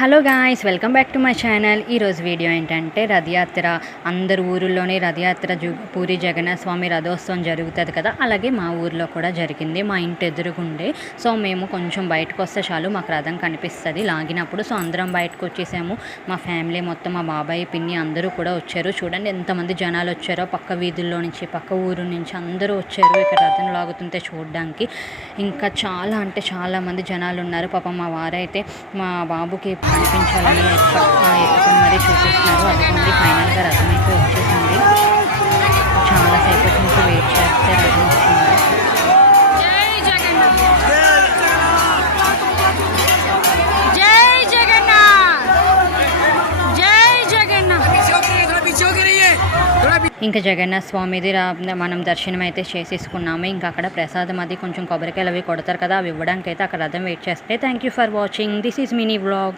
Hello guys, welcome back to my channel. ఈరోజు video ఏంటంటే రథయాత్ర. అందరు ఊరుల్లోనే రథయాత్ర పూరి జగన్నాథ స్వామి రథోత్సవం జరుగుతుంది కదా, అలాగే మా ఊర్లో కూడా జరిగింది. మా ఇంటి ఎదురుగుండే. సో మేము కొంచెం బయటకు వస్తే చాలు మాకు రథం కనిపిస్తుంది లాగినప్పుడు. సో అందరం బయటకు వచ్చేసాము. మా ఫ్యామిలీ మొత్తం, మా బాబాయ్ పిన్ని అందరూ కూడా వచ్చారు. చూడండి ఎంతమంది జనాలు వచ్చారో, పక్క వీధుల్లో నుంచి, పక్క ఊరు నుంచి అందరూ వచ్చారు ఇక్కడ రథం లాగుతుంటే చూడడానికి. ఇంకా చాలా అంటే చాలా మంది జనాలు ఉన్నారు. పాపం మా వారైతే మా బాబుకి కనిపించాలని ఎత్తుకొని మరీ చూపిస్తున్నారు. అదిగోండి ఫైనల్గా రథం అయితే వచ్చేసింది. చాలాసేపటి నుంచి వెయిట్ చేస్తే రథం వచ్చింది. ఇంకా జగన్నాథ స్వామిది మనం దర్శనం అయితే చేసేసుకున్నాము. ఇంకా అక్కడ ప్రసాదం అది కొంచెం కొబ్బరికాయలు అవి కొడతారు కదా, అవి ఇవ్వడానికి అయితే అక్కడ రథం వెయిట్ చేస్తే. Thank you for watching. This is mini vlog.